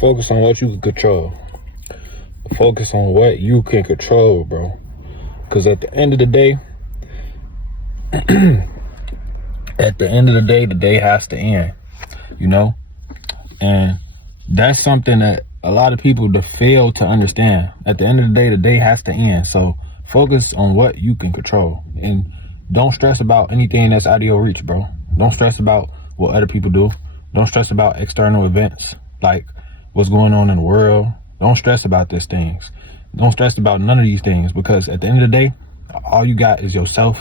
Focus on what you can control. Focus on what you can control, bro. Because at the end of the day, the day has to end, you know? And that's something that a lot of people fail to understand. At the end of the day has to end. So focus on what you can control. And don't stress about anything that's out of your reach, bro. Don't stress about what other people do. Don't stress about external events, like what's going on in the world. Don't stress about these things. Don't stress about none of these things, because at the end of the day, all you got is yourself,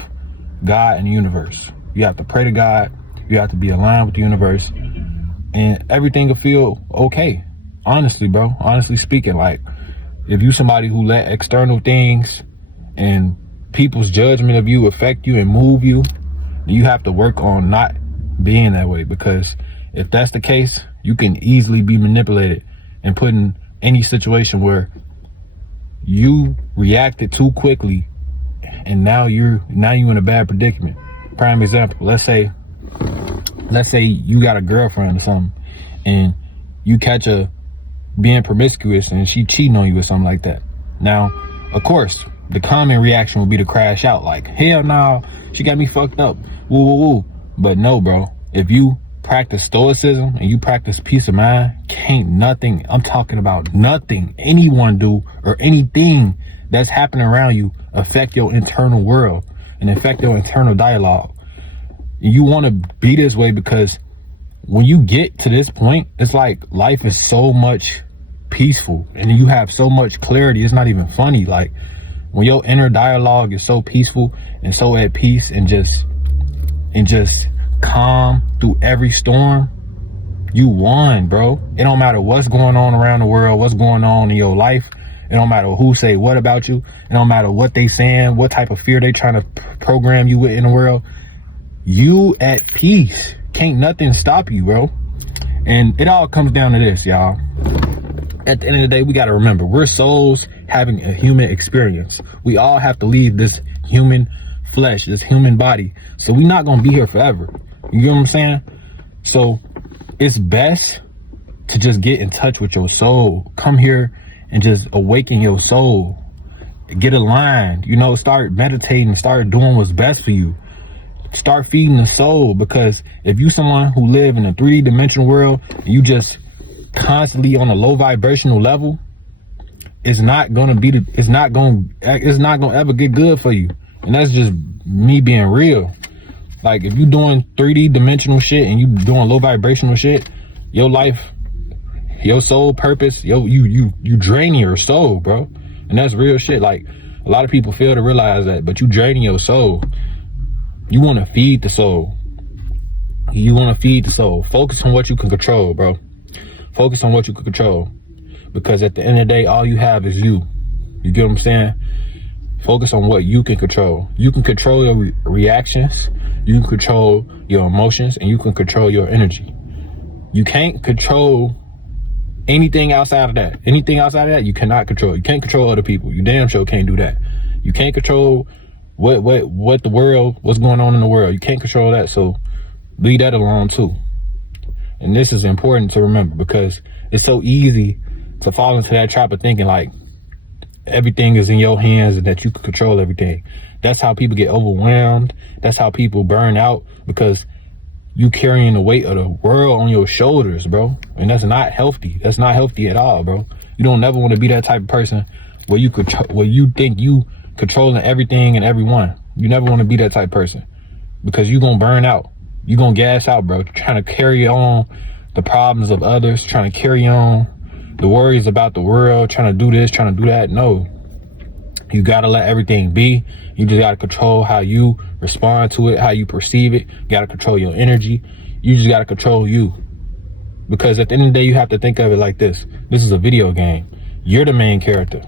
God, and the universe. You have to pray to God. You have to be aligned with the universe, and everything will feel okay. Honestly, bro. Honestly speaking, like, if you somebody who let external things and people's judgment of you affect you and move you, you have to work on not being that way, because if that's the case, you can easily be manipulated and put in any situation where you reacted too quickly, and now you're in a bad predicament. Prime example, let's say you got a girlfriend or something, and you catch her being promiscuous and she cheating on you or something like that. Now, of course, the common reaction would be to crash out, like, hell no, she got me fucked up, woo woo woo. But no, bro, if you practice stoicism and you practice peace of mind, can't nothing, I'm talking about nothing anyone do or anything that's happening around you affect your internal world and affect your internal dialogue. You want to be this way, because when you get to this point, it's like life is so much peaceful and you have so much clarity. It's not even funny. Like, when your inner dialogue is so peaceful and so at peace and just calm through every storm, you won, bro. It don't matter what's going on around the world, what's going on in your life. It don't matter who say what about you. It don't matter what they saying, what type of fear they trying to program you with in the world. You at peace. Can't nothing stop you, bro. And it all comes down to this, y'all. At the end of the day, we got to remember, we're souls having a human experience. We all have to leave this human flesh, this human body. So we're not going to be here forever. You get what I'm saying? So it's best to just get in touch with your soul. Come here and just awaken your soul. Get aligned, you know, start meditating, start doing what's best for you. Start feeding the soul, because if you someone who live in a 3D dimensional world and you just constantly on a low vibrational level, it's not gonna ever get good for you. And that's just me being real. Like, if you doing 3D dimensional shit and you doing low vibrational shit, your life, your soul purpose, you draining your soul, bro. And that's real shit. Like, a lot of people fail to realize that, but you draining your soul. You want to feed the soul. You want to feed the soul. Focus on what you can control, bro. Focus on what you can control. Because at the end of the day, all you have is you. You get what I'm saying? Focus on what you can control. You can control your reactions. You can control your emotions. And you can control your energy. You can't control anything outside of that. Anything outside of that, you cannot control. You can't control other people. You damn sure can't do that. You can't control what the world, what's going on in the world. You can't control that, so leave that alone too. And this is important to remember, because it's so easy to fall into that trap of thinking like everything is in your hands and that you can control everything. That's how people get overwhelmed. That's how people burn out, because you carrying the weight of the world on your shoulders, bro. And that's not healthy. That's not healthy at all, bro. You don't never want to be that type of person where you think you controlling everything and everyone. You never want to be that type of person, because you're going to burn out. You're going to gas out, bro. Trying to carry on the problems of others, trying to carry on the worries about the world, trying to do this, trying to do that. No, you got to let everything be. You just got to control how you respond to it, how you perceive it. You got to control your energy. You just got to control you. Because at the end of the day, you have to think of it like this. This is a video game. You're the main character.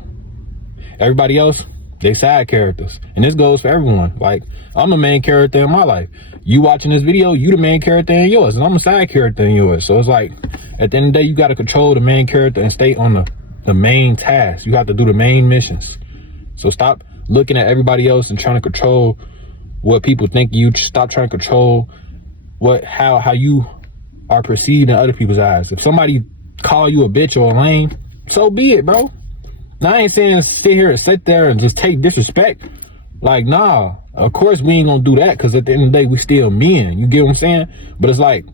Everybody else, they side characters. And this goes for everyone. Like, I'm the main character in my life. You watching this video, you the main character in yours, and I'm a side character in yours. So it's like, at the end of the day, you got to control the main character and stay on the main task. You have to do the main missions. So stop looking at everybody else and trying to control what people think you. Stop trying to control how you are perceived in other people's eyes. If somebody call you a bitch or a lame, so be it, bro. Now, I ain't saying sit there and just take disrespect. Like, nah, of course we ain't gonna do that, because at the end of the day, we still men. You get what I'm saying? But it's like,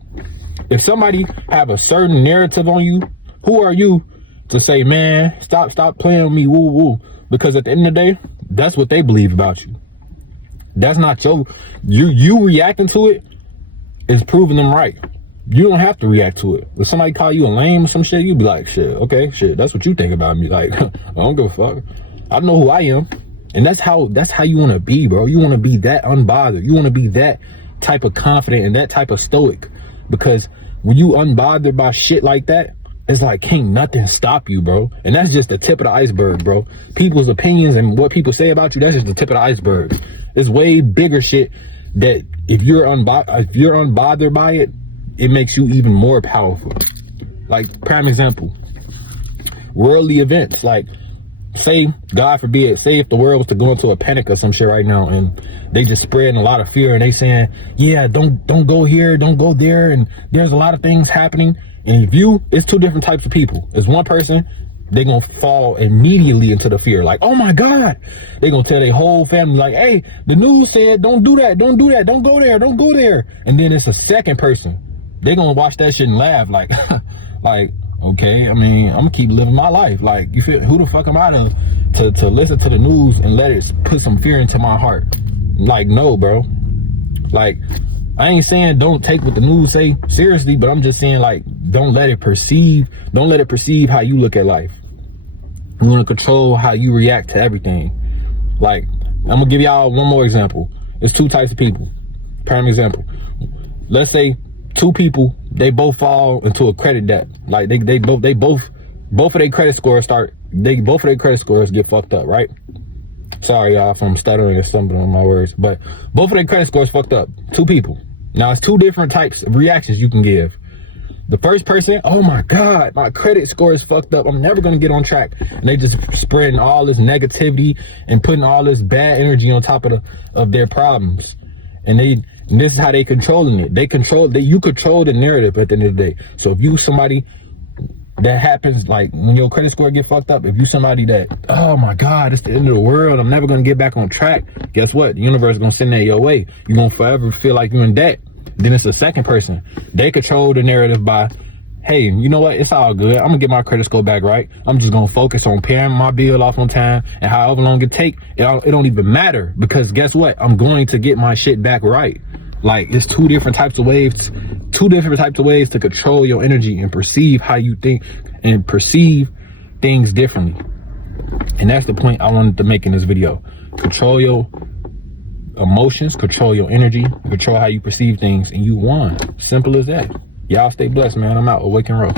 if somebody have a certain narrative on you, who are you to say, man, stop playing with me, woo woo? Because at the end of the day, that's what they believe about you. That's not you reacting to it is proving them right. You don't have to react to it. If somebody call you a lame or some shit, you be like, shit, okay, shit, that's what you think about me. Like, I don't give a fuck. I know who I am. And that's how you want to be, bro. You want to be that unbothered. You want to be that type of confident and that type of stoic. Because when you unbothered by shit like that, it's like, can't nothing stop you, bro. And that's just the tip of the iceberg, bro. People's opinions and what people say about you, that's just the tip of the iceberg. It's way bigger shit that if you're unbothered by it, it makes you even more powerful. Like, prime example, worldly events. Like, say, God forbid, say if the world was to go into a panic or some shit right now, and they just spreading a lot of fear, and they saying, yeah, don't go here, don't go there, and there's a lot of things happening. And if it's two different types of people. It's one person, they gonna fall immediately into the fear, like, oh my God. They gonna tell their whole family, like, hey, the news said don't do that, don't do that, don't go there, don't go there. And then it's a second person, they gonna watch that shit and laugh, like, like, okay, I mean, I'm gonna keep living my life. Like, you feel, who the fuck am I to listen to the news and let it put some fear into my heart? Like, no, bro. Like, I ain't saying don't take what the news say seriously, but I'm just saying, like, don't let it perceive how you look at life. You want to control how you react to everything. Like, I'm gonna give y'all one more example. There's two types of people. Prime example. Let's say two people, they both fall into a credit debt. Like, they both of their credit scores get fucked up, right? Sorry, y'all, if I'm stuttering or stumbling on my words, but both of their credit scores fucked up. Two people. Now, it's two different types of reactions you can give. The first person, oh my God, my credit score is fucked up, I'm never gonna get on track. And they just spreading all this negativity and putting all this bad energy on top of their problems. And this is how they controlling it. You control the narrative at the end of the day. So if you somebody that happens, like when your credit score get fucked up, if you somebody that, oh my God, it's the end of the world, I'm never gonna get back on track, guess what? The universe is gonna send that your way. You're gonna forever feel like you're in debt. Then it's the second person. They control the narrative by, hey, you know what? It's all good. I'm gonna get my credit score back right. I'm just gonna focus on paying my bill off on time, and however long it take, it don't even matter, because guess what? I'm going to get my shit back right. Like, it's two different types of ways to control your energy and perceive how you think and perceive things differently. And that's the point I wanted to make in this video. Control your emotions, control your energy, control how you perceive things, and you won. Simple as that. Y'all stay blessed, man. I'm out. Awake and roll.